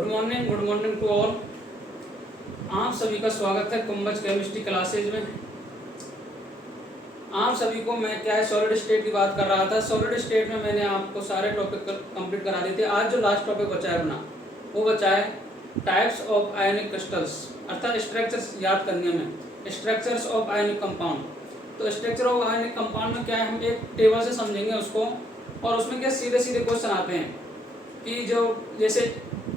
Good morning to all. आप सभी का स्वागत है कुंभज केमिस्ट्री क्लासेज में। आप सभी को मैं क्या है सॉलिड स्टेट की बात कर रहा था। सॉलिड स्टेट में मैंने आपको सारे टॉपिक कंप्लीट करा दिए थे। आज जो लास्ट टॉपिक बचा है अपना वो बचा है टाइप्स ऑफ आयनिक क्रिस्टल्स, अर्थात स्ट्रक्चर्स याद करने में, स्ट्रक्चर्स ऑफ आयनिक कंपाउंड। तो स्ट्रक्चर ऑफ आयनिक कंपाउंड में क्या है, हम एक टेबल से समझेंगे उसको, और उसमें क्या सीधे सीधे क्वेश्चन आते हैं कि जो जैसे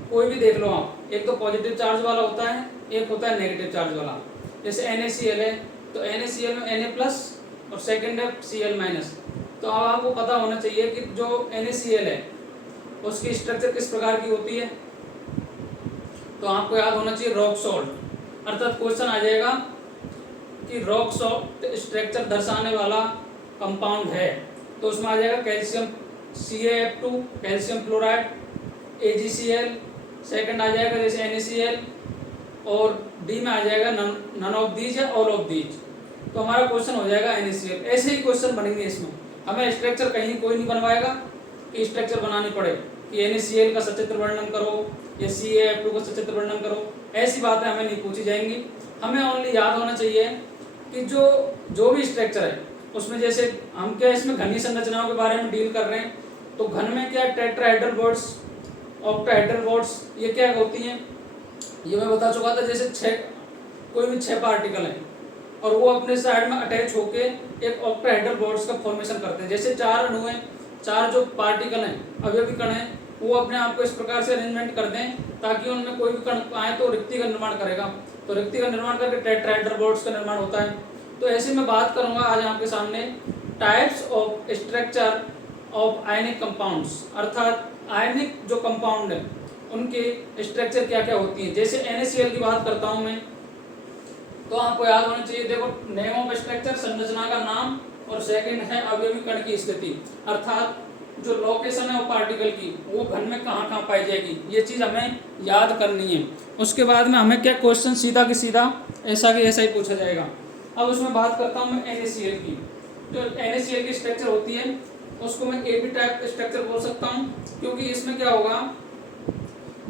कोई भी देख लो आप, एक तो पॉजिटिव चार्ज वाला होता है, एक होता है नेगेटिव चार्ज वाला। जैसे NaCl है तो NaCl में Na प्लस और सेकेंड है Cl माइनस। तो अब आपको पता होना चाहिए कि जो NaCl है उसकी स्ट्रक्चर किस प्रकार की होती है। तो आपको याद होना चाहिए रॉक सॉल्ट, अर्थात क्वेश्चन आ जाएगा कि रॉक सॉल्ट स्ट्रक्चर दर्शाने वाला कंपाउंड है तो उसमें आ जाएगा calcium CaF2, calcium chloride AgCl, second आ जाएगा जैसे NaCl, और डी में आ जाएगा नन ऑफ दीज या ऑल ऑफ दीज। तो हमारा क्वेश्चन हो जाएगा NaCl। ऐसे ही क्वेश्चन बनेंगे इसमें, हमें स्ट्रक्चर कहीं कोई नहीं बनवाएगा कि स्ट्रक्चर बनानी पड़े कि NaCl का सचित्र वर्णन करो या CaF2 का सचित्र वर्णन करो। ऐसी बातें हमें नहीं पूछी जाएंगी। हमें ओनली याद होना चाहिए कि जो भी स्ट्रक्चर है उसमें, जैसे हम क्या इसमें घनी संरचनाओं के बारे में डील कर रहे हैं, तो घन में क्या टेट्राहेड्रल बॉन्ड्स, ऑक्टाहेड्रल बॉन्ड्स, ये क्या होती हैं ये मैं बता चुका था। जैसे कोई भी 6 पार्टिकल हैं और वो अपने साइड में अटैच होके एक ऑक्टाहेड्रल बॉन्ड्स का फॉर्मेशन करते हैं। जैसे 4 अणु हैं, 4 जो पार्टिकल हैं, अवयवी कण हैं, वो अपने आप को इस प्रकार से अरेंजमेंट कर दें ताकि उनमें कोई भी कण आए तो रिक्ति का निर्माण करेगा। तो रिक्ति का निर्माण करके टेट्राहेड्रल बॉन्ड्स का निर्माण होता है। तो ऐसे में बात करूंगा आज आपके सामने types of structure of ionic compounds, अर्थात आयनिक जो कंपाउंड है उनके स्ट्रक्चर क्या क्या होती है। जैसे NaCl की बात करता हूं मैं, तो आपको याद होना चाहिए, देखो नेम ऑफ स्ट्रक्चर संरचना का नाम, और सेकंड है अवयवी कण की स्थिति, अर्थात जो लोकेशन है वो पार्टिकल की वो घन में कहाँ कहाँ पाई जाएगी, ये चीज़ हमें याद करनी है। उसके बाद में हमें क्या क्वेश्चन सीधा कि सीधा ऐसा कि ऐसा ही पूछा जाएगा। अब उसमें बात करता हूँ मैं NaCl की। जो NaCl की स्ट्रक्चर होती है उसको मैं AB टाइप स्ट्रक्चर बोल सकता हूँ, क्योंकि इसमें क्या होगा,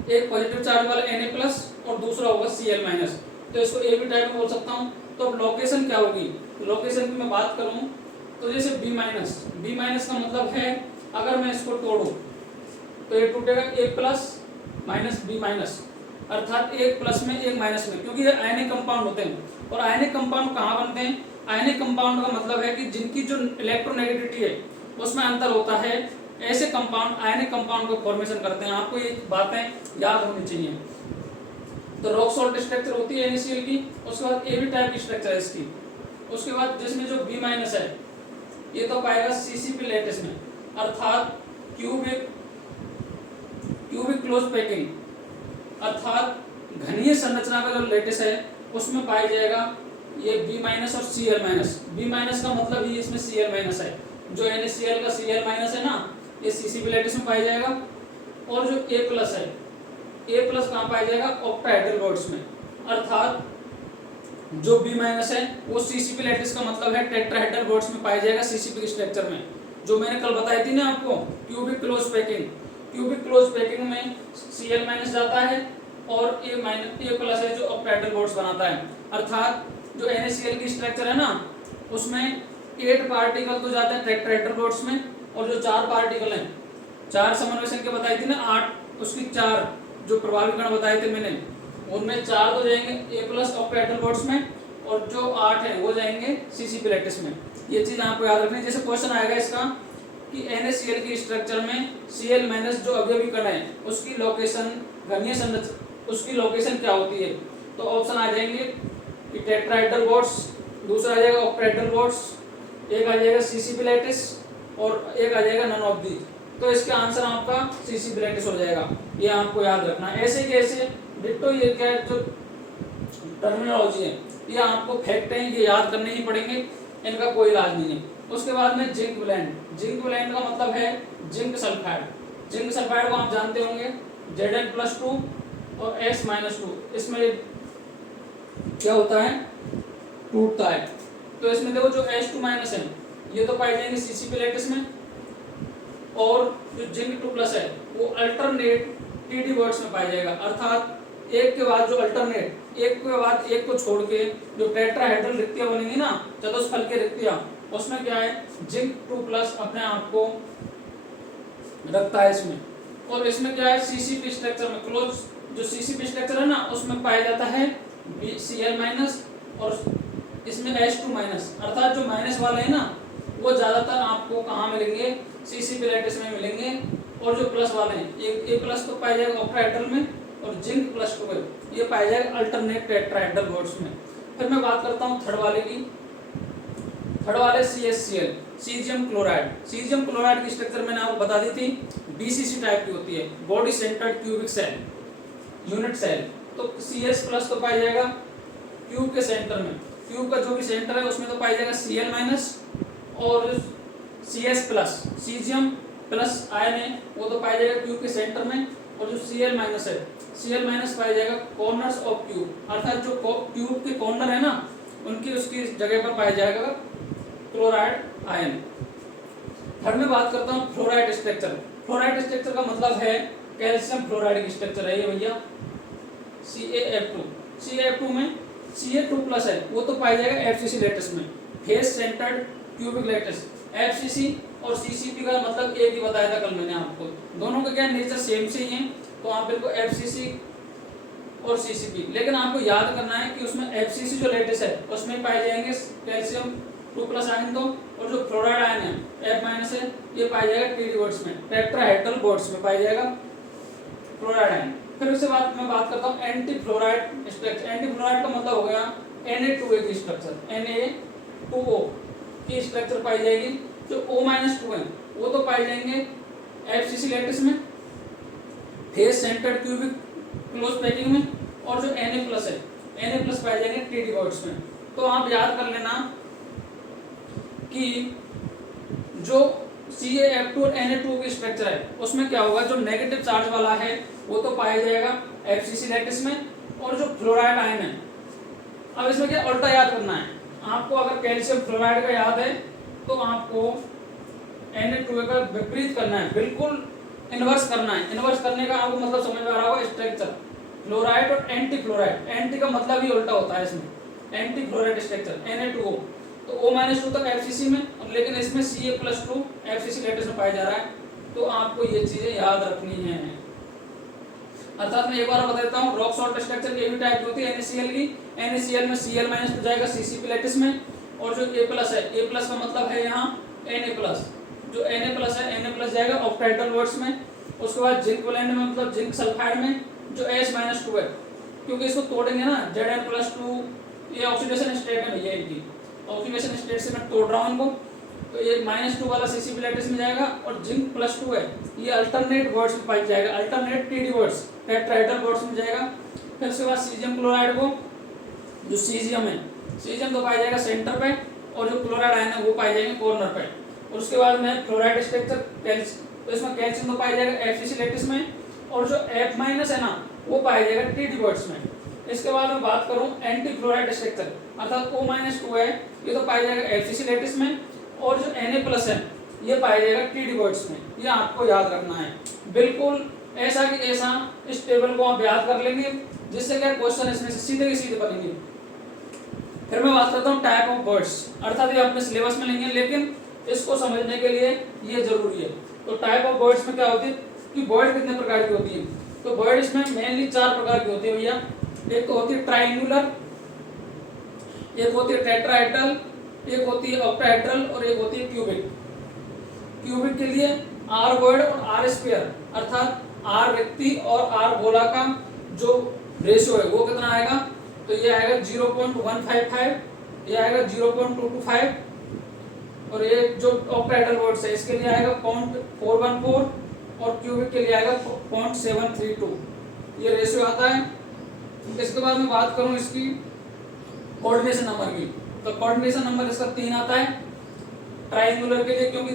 एक पॉजिटिव चार्ज वाला Na प्लस और दूसरा होगा Cl माइनस, तो इसको AB टाइप में बोल सकता हूँ। तो अब लोकेशन क्या होगी, लोकेशन की मैं बात करूँ तो जैसे B माइनस का मतलब है अगर मैं इसको तोड़ूं तो ये टूटेगा A plus minus B minus, अर्थात एक प्लस में एक माइनस में, क्योंकि ये आयनिक कंपाउंड होते हैं। और आयनिक कंपाउंड कहाँ बनते हैं, आयनिक कंपाउंड का मतलब है कि जिनकी जो इलेक्ट्रोनेगेटिविटी है उसमें अंतर होता है, ऐसे कंपाउंड आयनिक कंपाउंड को फॉर्मेशन करते हैं। आपको ये बातें याद होनी चाहिए। तो रॉक सॉल्ट स्ट्रक्चर होती है NaCl की, उसके बाद AB टाइप की स्ट्रक्चर है इसकी। उसके बाद जिसमें जो B माइनस है ये तो पाएगा CCP लेटिस में, अर्थात क्यूबिक क्लोज पैकिंग, अर्थात घनीय संरचना का जो लेटिस है उसमें पाया जाएगा ये B माइनस और Cl माइनस। B माइनस का मतलब ही इसमें Cl माइनस है, जो NaCl का Cl माइनस है ना, ये CCP लेटिस में पाया जाएगा। और जो A प्लस है, A प्लस कहाँ पाया जाएगा, ऑक्टाहेड्रल बॉन्ड्स में, अर्थात जो B माइनस है वो CCP लेटिस का मतलब है टेट्राहेड्रल बॉन्ड्स में पाया जाएगा CCP के स्ट्रक्चर में, जो मैंने कल बताई थी ना आपको, cubic close packing. Cubic close packing में Cl माइनस जाता है और A प्लस है जो ऑक्टाहेड्रल बॉन्ड्स बनाता है, अर्थात जो NaCl की स्ट्रक्चर है ना उसमें 8 पार्टिकल तो जाते हैं टेट्राहेड्रल बॉन्ड्स में, और जो 4 पार्टिकल हैं, 4 समन्वय संख्या बताई थी ना 8, उसकी 4 जो प्रभावी कण बताए थे मैंने, उनमें 4 तो जाएंगे A प्लस ऑक्टाहेड्रल बॉन्ड्स में, और जो 8 हैं वो जाएंगे CCP लेटिस में। ये चीज़ आपको याद रखनी है। जैसे क्वेश्चन आएगा इसका कि NaCl की स्ट्रक्चर में Cl माइनस जो अवयवी कण है उसकी लोकेशन, घनीय संरचना, उसकी लोकेशन क्या होती है। तो ऑप्शन आ जाएंगे कि टेट्राहेड्रल बॉन्ड्स, दूसरा आ जाएगा ऑक्टाहेड्रल बॉन्ड्स, एक आ जाएगा CCP लेटिस, और एक आ जाएगा नन ऑफ दीज। तो इसका आंसर आपका CCP लेटिस हो जाएगा, ये आपको याद रखना है। ऐसे कैसे डिट्टो, ये क्या जो टर्मिनोलॉजी है ये आपको फैक्ट है, ये याद करने ही पड़ेंगे, इनका कोई इलाज नहीं है। उसके बाद में जिंक ब्लेंड। जिंक ब्लेंड का मतलब है जिंक सल्फाइड। जिंक सल्फाइड को आप जानते होंगे Zn+2 और S-2, इसमें क्या होता है, टूटता है। तो इसमें देखो जो H2 माइनस है ये तो पाए जाएंगे CCP लेटिस में, और जो जिंक 2 प्लस है वो अल्टरनेट टीडी वर्ड्स में पाया जाएगा, अर्थात एक के बाद जो अल्टरनेट, एक के बाद एक को छोड़ के जो टेट्राहेड्रल रिक्तियां बनेंगी ना, चतुष्फल की रिक्तियां, उसमें क्या है, जिंक 2+ अपने आप को रखता है इसमें। और इसमें क्या है, सीसीपी स्ट्रक्चर में, क्लोज जो सीसीपी स्ट्रक्चर है ना, उसमें पाया जाता है Cl- और इसमें H2-, अर्थात जो माइनस वाले हैं ना, वो ज्यादातर आपको कहाँ मिलेंगे, सीसीपी लैटिस में मिलेंगे। और जो प्लस वाले हैं, A+ तो पाया जाएगा ऑक्टाहेड्रल में, और जिंक +12 ये पाया जाएगा अल्टरनेट टेट्राहेड्रल बॉन्ड्स में। फिर मैं बात करता हूँ थर्ड वाले की। थर्ड वाले CaCl, caesium chloride. Caesium chloride की स्ट्रक्चर मैंने आपको बता दी थी, BCC टाइप की होती है, body centred cubic cell, unit cell. तो Cs+ तो पाया जाएगा क्यूब के सेंटर में, क्यूब का जो भी सेंटर है उसमें तो पाया जाएगा Cl-, और Cs+, सीजियम प्लस आयन है, वो तो पाया जाएगा क्यूब के सेंटर में। और जो Cl- है, Cl- पाया जाएगा कॉर्नर्स ऑफ क्यूब, अर्थात जो क्यूब के कॉर्नर है ना, उनकी उसकी जगह पर पाया जाएगा क्लोराइड आयन। थर्ड में बात करता हूँ फ्लोराइड स्ट्रक्चर। फ्लोराइड स्ट्रक्चर का मतलब है कैल्शियम फ्लोराइड की स्ट्रक्चर है ये भैया, CaF2। CaF2 में Ca2+ है, वो तो पाया जाएगा FCC लैटिस में, face centred cubic lattice. FCC और CCP का मतलब एक ही बताया था कल मैंने आपको, दोनों का क्या नेचर सेम से ही है, तो आप इनको FCC और CCP, लेकिन आपको याद करना है कि उसमें FCC जो लैटिस है उसमें पाए जाएंगे कैल्शियम 2+ आयन, तो और जो फ्लोराइड आयन है F- है, ये पाया जाएगा TD बॉन्ड्स में, टेट्राहेड्रल बॉन्ड्स में पाया जाएगा फ्लोराइड आयन। फिर उसके बाद मैं बात करता हूँ anti fluoride structure. Anti fluoride का मतलब हो गया Na2A की स्ट्रक्चर, Na2O की स्ट्रक्चर पाई जाएगी। जो O-2 है वो तो पाए जाएंगे FCC लैटिस में, face centred cubic close packing में। और जो Na+ है, Na+ पाए जाएंगे TD बॉन्ड्स में। तो आप याद कर लेना कि जो CaF2 और Na2 की स्ट्रक्चर है उसमें क्या होगा, जो नेगेटिव चार्ज वाला है वो तो पाया जाएगा FCC लैटिस में, और जो फ्लोराइड आयन है, अब इसमें क्या उल्टा याद करना है आपको। अगर कैल्शियम फ्लोराइड का याद है तो आपको Na2A का विपरीत करना है, बिल्कुल इनवर्स करना है। इनवर्स करने का आपको मतलब समझ में आ रहा होगा, स्ट्रक्चर फ्लोराइड और एंटी फ्लोराइड, एंटी का मतलब ही उल्टा होता है इसमें, एंटी फ्लोराइड स्ट्रक्चर Na2O, तो O-2 तक FCC में, लेकिन इसमें Ca+2 FCC लैटिस में पाया जा रहा है। तो आपको ये चीजें याद रखनी है। अर्थात मैं एक बार बता देता हूँ, रॉक सॉल्ट स्ट्रक्चर की भी टाइप होती है NaCl की। NaCl में Cl- तो जाएगा CCP लैटिस में, और जो A+ है, A+ का मतलब है यहाँ Na+, जो Na+ है, Na+ जाएगा ऑक्टाहेड्रल बॉन्ड्स में। उसके बाद जिंक ब्लेंड में, मतलब जिंक सल्फाइड में, जो H-2 है, क्योंकि इसको तोड़ेंगे ना, Zn+2, ये ऑक्सीडेशन स्टेट है भैया इनकी, ऑक्सीडेशन स्टेट से मैं तोड़ रहा हूँ इनको, तो ये -2 वाला CCP लैटिस में जाएगा। और जिंक +2 है, ये अल्टरनेट बॉन्ड्स में पाया जाएगा, alternate TD bonds, tetrahedral bonds में जाएगा। फिर उसके बाद सीजियम क्लोराइड को, जो सीजियम है, सीजियम तो पाया जाएगा सेंटर पे, और जो क्लोराइड आयन है वो पाए जाएंगे कॉर्नर पे। और उसके बाद में फ्लोराइड स्ट्रक्चर, तो इसमें कैल्शियम तो पाया जाएगा FCC लैटिस में, और जो F- है ना, वो पाया जाएगा TD बॉन्ड्स में। इसके बाद मैं बात करूं एंटी फ्लोराइड स्ट्रक्चर, अर्थात O-2 है, ये तो पाया जाएगा FCC लैटिस में, और जो Na+ है ये पाया जाएगा TD बॉन्ड्स में। ये आपको याद रखना है, बिल्कुल ऐसा कि ऐसा इस टेबल को आप याद कर लेंगे, जिससे क्या क्वेश्चन इसमें से सीधे के सीधे बनेंगे। फिर मैं बात करता हूँ टाइप ऑफ बर्ड्स, अर्थात ये अपने सिलेबस में लेंगे, लेकिन इसको समझने के लिए ये जरूरी है। तो टाइप ऑफ बर्ड्स में क्या होती है कि बर्ड कितने प्रकार की होती है, तो बर्ड इसमें मेनली 4 प्रकार की होती है भैया। एक तो होती है ट्राइंगुलर, एक होती है टेट्राहेड्रल, एक होती है ऑक्टाहेड्रल, और एक होती है क्यूबिक। क्यूबिक के लिए R बर्ड और R स्क्वायर, अर्थात R व्यक्ति और R गोला का जो रेशियो है वो कितना आएगा, तो ये आएगा 0.155, ये आएगा 0.225, और ये जो ऑक्टाहेड्रल बर्ड्स है इसके लिए आएगा 0.414, और क्यूबिक के लिए आएगा 0.732, ये रेशियो आता है। इसके बाद मैं बात करूं इसकी कोऑर्डिनेशन नंबर की, तो कोऑर्डिनेशन नंबर इसका 3 आता है ट्राइंगुलर के लिए, क्योंकि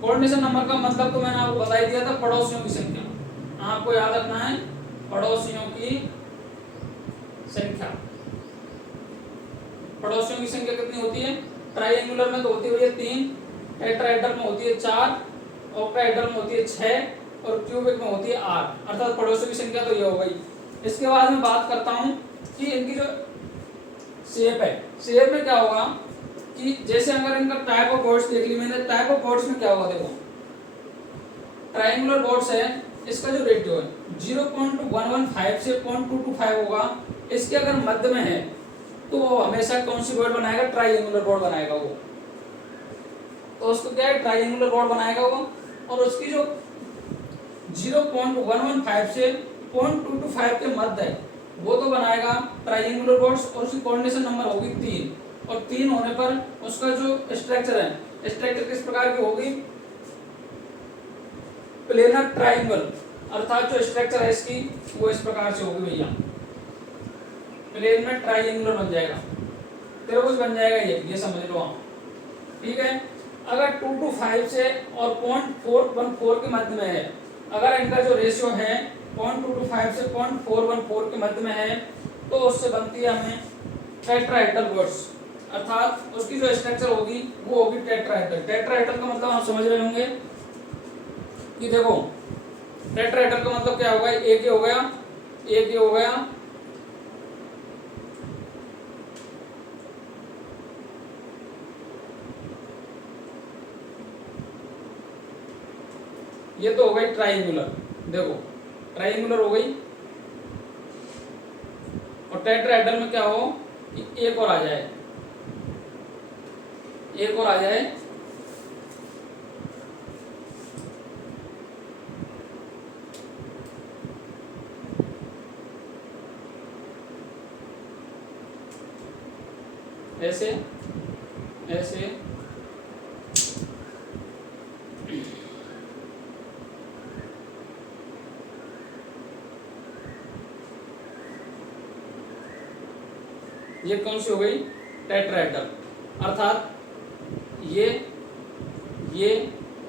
कोऑर्डिनेशन नंबर का मतलब तो मैंने आपको बता ही दिया था, पड़ोसियों की संख्या, आपको याद रखना है पड़ोसियों की संख्या। पड़ोसियों की संख्या कितनी होती है, ट्राइंगुलर में तो होती है भैया 3, टेट्राहेड्रल में होती है 4, ऑक्टाहेड्रल में होती है 6, और क्यूबिक में होती है 8, अर्थात पड़ोसियों की संख्या तो ये हो गई। इसके बाद मैं बात करता हूँ कि इनकी जो शेप है, शेप में क्या होगा कि जैसे अगर इनका टाइप ऑफ बोर्ड्स देख ली मैंने, टाइप ऑफ बोर्ड्स में क्या होगा, देखो ट्रायंगुलर बोर्ड्स है, इसका जो रेशियो है 0.115 से 0.225 होगा। इसके अगर मध्य में है तो वो हमेशा कौन सी बोर्ड बनाएगा, ट्रायंगुलर बोर्ड बनाएगा वो, तो उसको क्या है, ट्रायंगुलर बोर्ड बनाएगा वो। और उसकी जो 0.115 से 0.225 के मध्य है वो तो बनाएगा ट्रायंगुलर बोर्ड्स, और उसकी कोऑर्डिनेशन नंबर होगी 3, और 3 होने पर उसका जो स्ट्रक्चर है, स्ट्रक्चर किस प्रकार की होगी, प्लेनर ट्रायंगल, अर्थात जो स्ट्रक्चर है इसकी वो इस प्रकार से होगी भैया, प्लेन में ट्रायंगुलर बन जाएगा, त्रिभुज बन जाएगा ये समझ लो आप, ठीक है। अगर 225 से और 0.414 के मध्य में है, अगर इनका जो रेशियो है 0.225 से 0.414 के मध्य में है, तो उससे बनती है हमें टेट्राहेड्रल बोर्ड्स, अर्थात उसकी जो स्ट्रक्चर होगी वो होगी टेट्राहेड्रल। टेट्राहेड्रल का मतलब आप समझ रहे होंगे कि देखो टेट्राहेड्रल का मतलब क्या होगा, एक ये हो गया, एक ये हो गया, ये तो हो गई ट्रायंगुलर, देखो ट्रायंगुलर हो गई। और टेट्राहेड्रल में क्या हो कि एक और आ जाए, एक और आ जाए, ऐसे ऐसे, ये कौन सी हो गई, टेट्राहेड्रल, अर्थात ये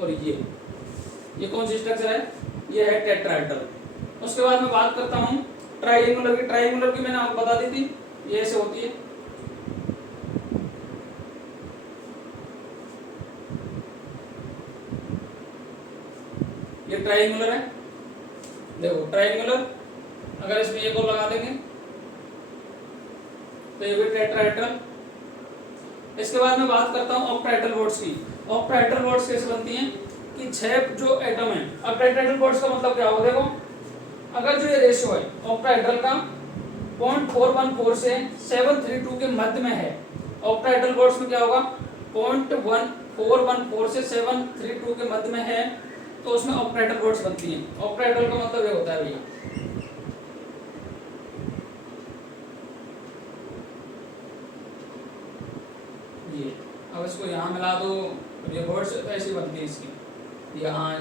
और ये कौन सी स्ट्रक्चर है, ये है टेट्राहेड्रल। उसके बाद मैं बात करता हूँ ट्रायंगुलर की। ट्रायंगुलर की मैंने आपको बता दी थी, ये ऐसे होती है, ये ट्रायंगुलर है, देखो ट्रायंगुलर, अगर इसमें एक और लगा देंगे तो ये भी टेट्राहेड्रल। इसके बाद मैं बात करता हूँ ऑक्टाहेड्रल बोर्ड्स की। ऑक्टाहेड्रल बोर्ड्स कैसे बनती हैं कि 6 जो एटम है, अब टेट्राहेड्रल बोर्ड्स का मतलब क्या होगा, देखो अगर जो ये रेशियो है ऑक्टाहेड्रल का 0.414 से 732 के मध्य में है, ऑक्टाहेड्रल बोर्ड्स में क्या होगा 0.1414 से 732 के मध्य में है, तो उसमें ऑक्टाहेड्रल बोर्ड्स बनती हैं। ऑक्टाहेड्रल का मतलब ये होता है भैया, ये अब इसको यहाँ मिला दो, ये बोर्ड्स तो ऐसी बनती है इसकी, यहाँ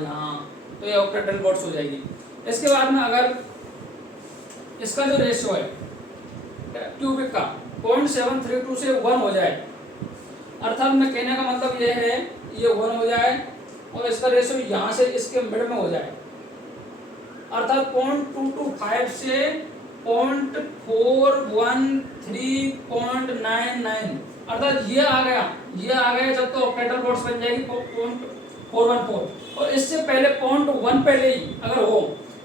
तो ये ऑक्टाहेड्रल बोर्ड्स हो जाएगी। इसके बाद में अगर इसका जो रेशियो है क्यूबिक का 0.732 से 1 हो जाए, अर्थात मैं कहने का मतलब ये है ये 1 हो जाए और इसका रेशियो यहाँ से इसके मिड में हो जाए, अर्थात 0.225 से 0.413.99, अर्थात ये आ गया जब तो ऑक्टाहेड्रल बोर्ड्स बन जाएगी 0.414, और इससे पहले 0.1 पहले ही अगर हो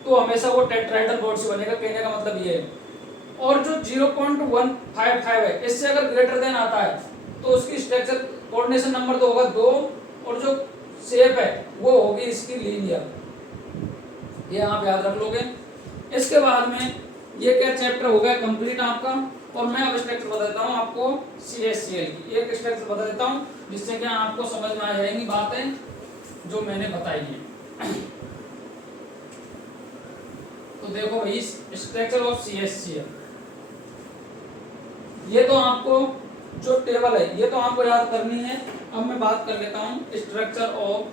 तो हमेशा वो टेट्राहेड्रल बोर्ड्स बनेगा, कहने का मतलब ये है। और जो 0.155 है, इससे अगर ग्रेटर देन आता है तो उसकी स्ट्रक्चर कोऑर्डिनेशन नंबर तो होगा 2, और जो शेप है वो होगी इसकी लीनियर, ये आप याद रख लोगे। इसके बाद में ये क्या चैप्टर हो गया कंप्लीट आपका, और मैं अब स्ट्रक्चर बता देता हूँ आपको CSCl की, एक स्ट्रक्चर बता देता हूँ जिससे कि आपको समझ में आ जाएंगी बातें जो मैंने बताई हैं। तो देखो भाई स्ट्रक्चर ऑफ CSCl, ये तो आपको जो टेबल है ये तो आपको याद करनी है। अब मैं बात कर लेता हूँ स्ट्रक्चर ऑफ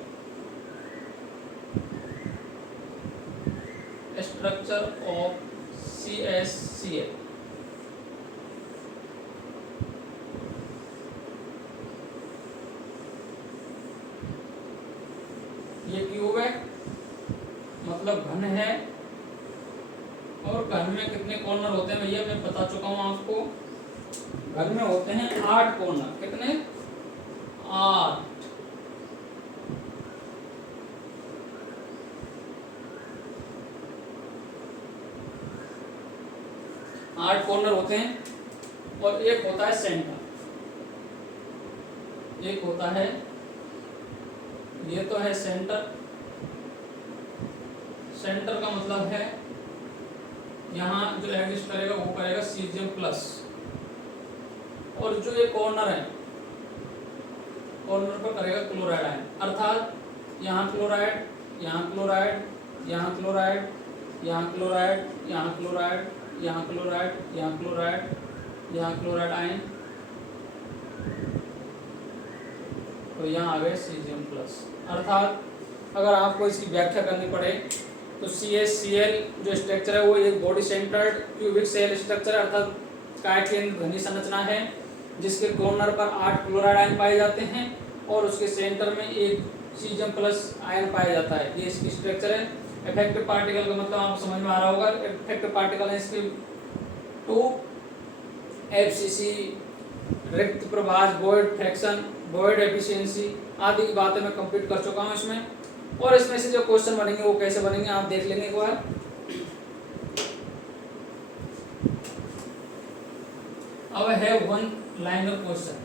CSCl। ये क्यूब है, मतलब घन है, और घन में कितने कॉर्नर होते हैं भैया मैं बता चुका हूं आपको, घन में होते हैं 8 कॉर्नर, कितने 8। 8 कॉर्नर होते हैं और एक होता है सेंटर। एक होता है, ये तो है सेंटर। सेंटर का मतलब है यहाँ जो एग्जिस्ट करेगा वो करेगा सीजियम प्लस, और जो ये कॉर्नर है, कॉर्नर पर करेगा क्लोराइड आयन, अर्थात यहाँ क्लोराइड, यहाँ क्लोराइड, यहाँ क्लोराइड, यहाँ क्लोराइड, यहाँ क्लोराइड, यहाँ क्लोराइड, यहाँ क्लोराइड, यहाँ क्लोराइड आयन, तो यहाँ आ गए सीजियम प्लस। अर्थात अगर आपको इसकी व्याख्या करनी पड़े तो CaCl जो स्ट्रक्चर है वो एक body centred cubic cell structure है, अर्थात काय केंद्र घनी संरचना है जिसके कॉर्नर पर 8 क्लोराइड आयन पाए जाते हैं और उसके सेंटर में एक सीजियम प्लस आयन पाया जाता है। ये इसकी स्ट्रक्चर है। इफेक्टिव पार्टिकल का मतलब आपको समझ में आ रहा होगा। इफेक्टिव पार्टिकल है इसके 2 FCC, रिक्त प्रभाज, वॉइड फ्रैक्शन, वॉइड एफिशिएंसी आदि की बातें मैं कंप्लीट कर चुका हूँ इसमें। और इसमें से जो क्वेश्चन बनेंगे वो कैसे बनेंगे आप देख लेंगे एक बार। अब है 1 लाइनर क्वेश्चन,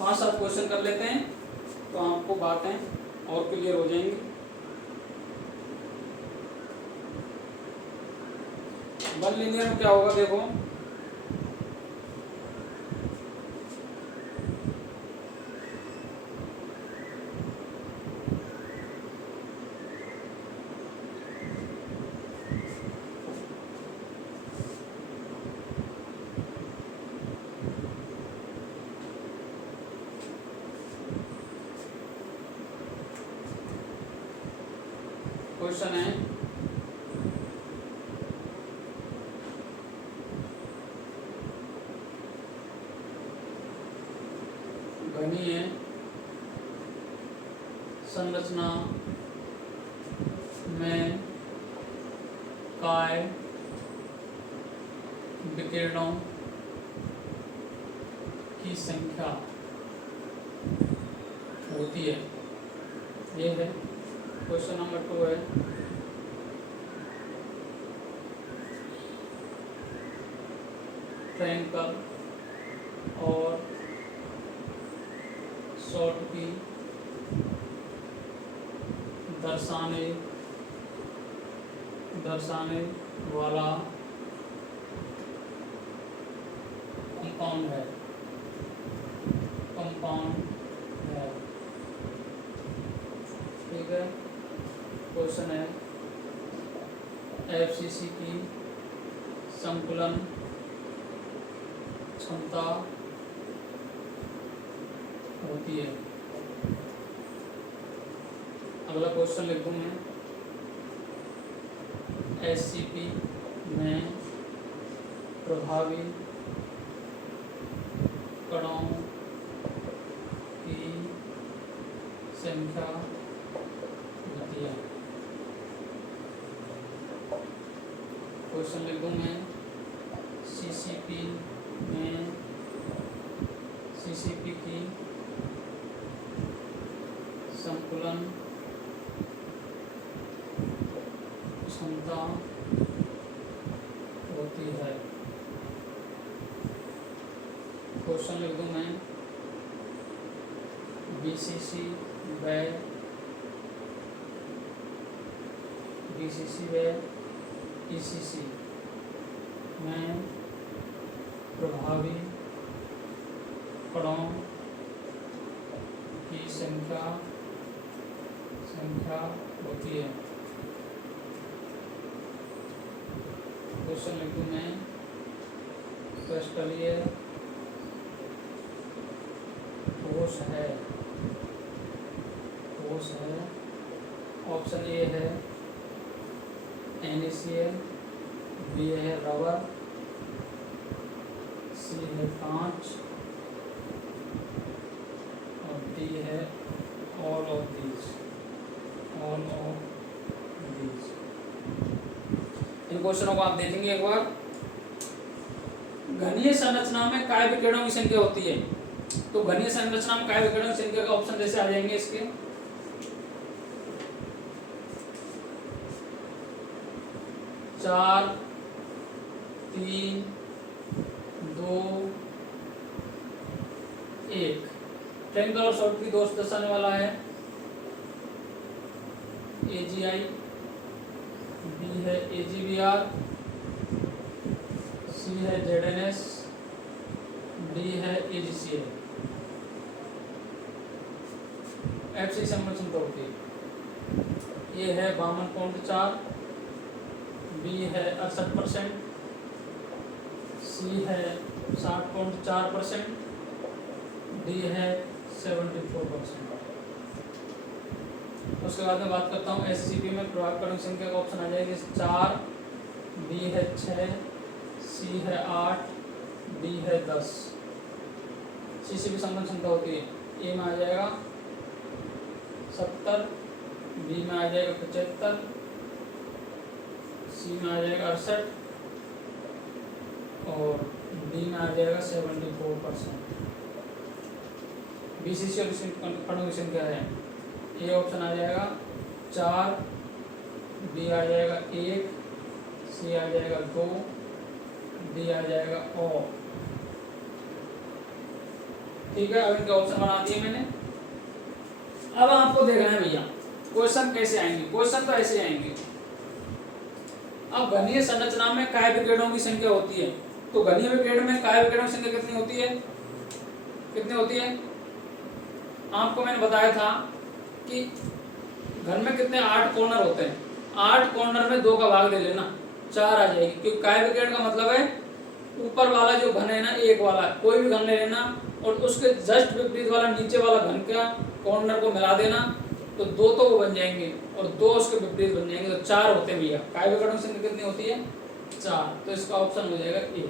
5-7 क्वेश्चन कर लेते हैं तो आपको बातें और क्लियर हो जाएंगी। 1 लीनियर में क्या होगा देखो, क्वेश्चन है घनीय संरचना में काय विकिरणों की संख्या होती है। ये है क्वेश्चन नंबर 2 है। फ्रैंकल और शॉर्टकी दर्शाने वाला कंपाउंड है। ठीक है। क्वेश्चन है FCC की संकुलन क्षमता होती है। अगला क्वेश्चन लिख दूं मैं, SCP में प्रभावी कणों की संख्या होती है। क्वेश्चन लिख दूं मैं, CCP की संकुलन क्षमता होती है। क्वेश्चन लिख दूं मैं, BCC व ECC में प्रभावी कणों की संख्या होती है। क्वेश्चन लिख दूं मैं, क्रिस्टलीय ठोस है। ऑप्शन ए है NaCl, बी है रबर, सी है कांच और डी है ऑल ऑफ दीज। इन क्वेश्चनों को आप देखेंगे एक बार। घनीय संरचना में काय विकिरणों की संख्या होती है, तो घनीय संरचना में काय विकिरणों की संख्या का ऑप्शन जैसे आ जाएंगे इसके, 4 3 2 1। ट्रेंगल और सॉलिड की दोस्त दर्शाने वाला है AGI, B है AGBR, C है ZNS, D है AGCL। FC संबंध होती है, A है 52.4, B है 68%, C है 60.4%, D है 74%। उसके बाद में बात करता हूँ SCP में प्रभाव कणों की संख्या का ऑप्शन आ जाएगी 4, B है 6, C है 8, D है 10। CCP संबंध क्षमता होती है, A में आ जाएगा 70, B में आ जाएगा 75, C में आ जाएगा 68 और D में आ जाएगा 74%। BCC और कणों की संख्या है, A ऑप्शन आ जाएगा 4, B आ जाएगा 1, C आ जाएगा 2, D आ जाएगा और। ठीक है, अब इनके ऑप्शन बना दिए मैंने। अब आपको देखना है भैया क्वेश्चन कैसे आएंगे। क्वेश्चन तो ऐसे आएंगे, अब घनीय संरचना में काय विकिरणों की संख्या होती है, तो घनीय विकिरण में काय विकिरणों की संख्या कितनी होती है, कितनी होती है? आपको मैंने बताया था कि घर में कितने 8 कॉर्नर होते हैं, 8 कॉर्नर में 2 का भाग ले लेना, 4 आ जाएगी। क्योंकि काय विकिरण का मतलब है ऊपर वाला जो घन है ना, एक वाला कोई भी घन ले लेना और उसके जस्ट विपरीत वाला नीचे वाला घन का कॉर्नर को मिला देना, तो 2 तो वो बन जाएंगे और 2 उसके विपरीत बन जाएंगे, तो 4 होते हैं भैया। काय विकिरण की संख्या कितनी होती है? 4। तो इसका ऑप्शन हो जाएगा ए।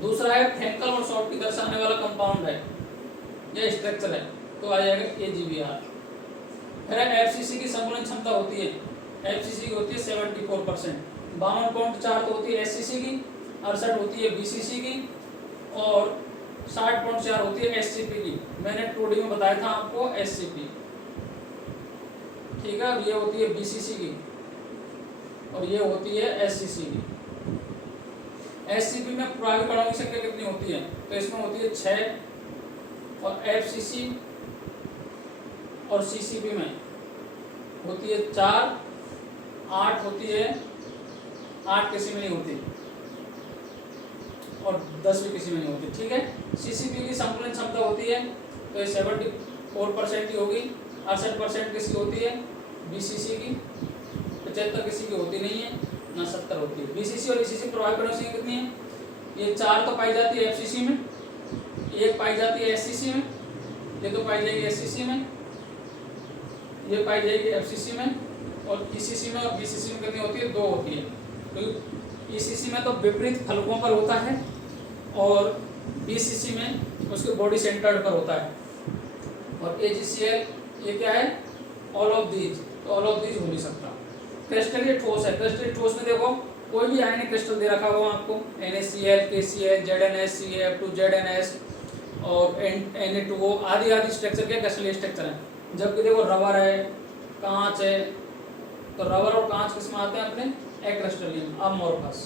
दूसरा है फ्रैंकल और शॉर्ट दर्शाने वाला कंपाउंड है या स्ट्रक्चर है, तो आ जाएगा AGBR। फिर FCC की संकुलन क्षमता होती है, FCC की होती है 74%, 52.4 तो होती है SCC की, 68 होती है BCC की और 60.4 होती है SCP की। मैंने 2D में बताया था आपको SCP। ठीक है, ये होती है BCC की और ये होती है SCC की। SCP में प्रभावी कणों की संख्या कितनी होती है, तो इसमें होती है 6 और FCC और CCP में होती है 4, 8 होती है, 8 किसी में नहीं होती और 10 भी किसी में नहीं होती। ठीक है, CCP की संकुलन क्षमता होती है तो ये 74% की होगी, 68% किसी होती है BCC की, 75 किसी की होती नहीं है, ना 70 होती है। BCC और ECC प्रभावी कणों की संख्या कितनी है? ये 4 तो पाई जाती है FCC में, 1 पाई जाती है SCC में, ये तो पाई जाएगी SCC में, ये पाई जाएगी FCC में और ECC में और BCC में कितनी होती है? 2 होती है। तो ECC में तो विपरीत फलकों पर होता है और BCC में उसके बॉडी सेंटर्ड पर होता है और AGCL ये क्या है? ऑल ऑफ दीज, तो ऑल ऑफ दीज हो नहीं सकता। क्रिस्टल ये ठोस है, क्रिस्टल ठोस में देखो कोई भी आयनिक क्रिस्टल दे रखा होगा आपको, NaCl, KCl, ZnS, CF2, ZnS और Na2O आदि आदि स्ट्रक्चर के क्रिस्टलीय स्ट्रक्चर हैं। जबकि देखो रबर है, कांच है, तो रबर और कांच किस में आते हैं? अपने एक्रिस्टलियम अमोर्फस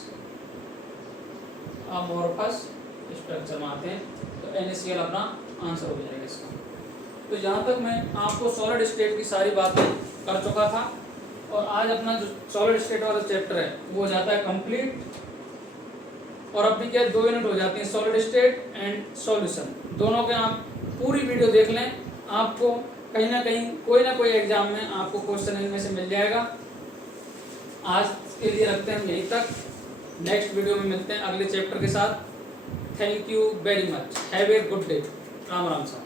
स्ट्रक्चर में आते हैं, तो NaCl अपना आंसर हो जाएगा इसका। तो यहाँ तक मैं आपको सॉलिड स्टेट की सारी बातें कर चुका था और आज अपना जो सॉलिड स्टेट वाला चैप्टर है वो हो जाता है कंप्लीट। और अब भी क्या 2 यूनिट हो जाती हैं, सॉलिड स्टेट एंड सॉल्यूशन, दोनों के आप पूरी वीडियो देख लें, आपको कहीं ना कहीं कोई ना कोई एग्जाम में आपको क्वेश्चन इनमें से मिल जाएगा। आज के लिए रखते हैं हम यहीं तक, नेक्स्ट वीडियो में मिलते हैं अगले चैप्टर के साथ। Thank you very much, have a good day. Ram Ram साहब।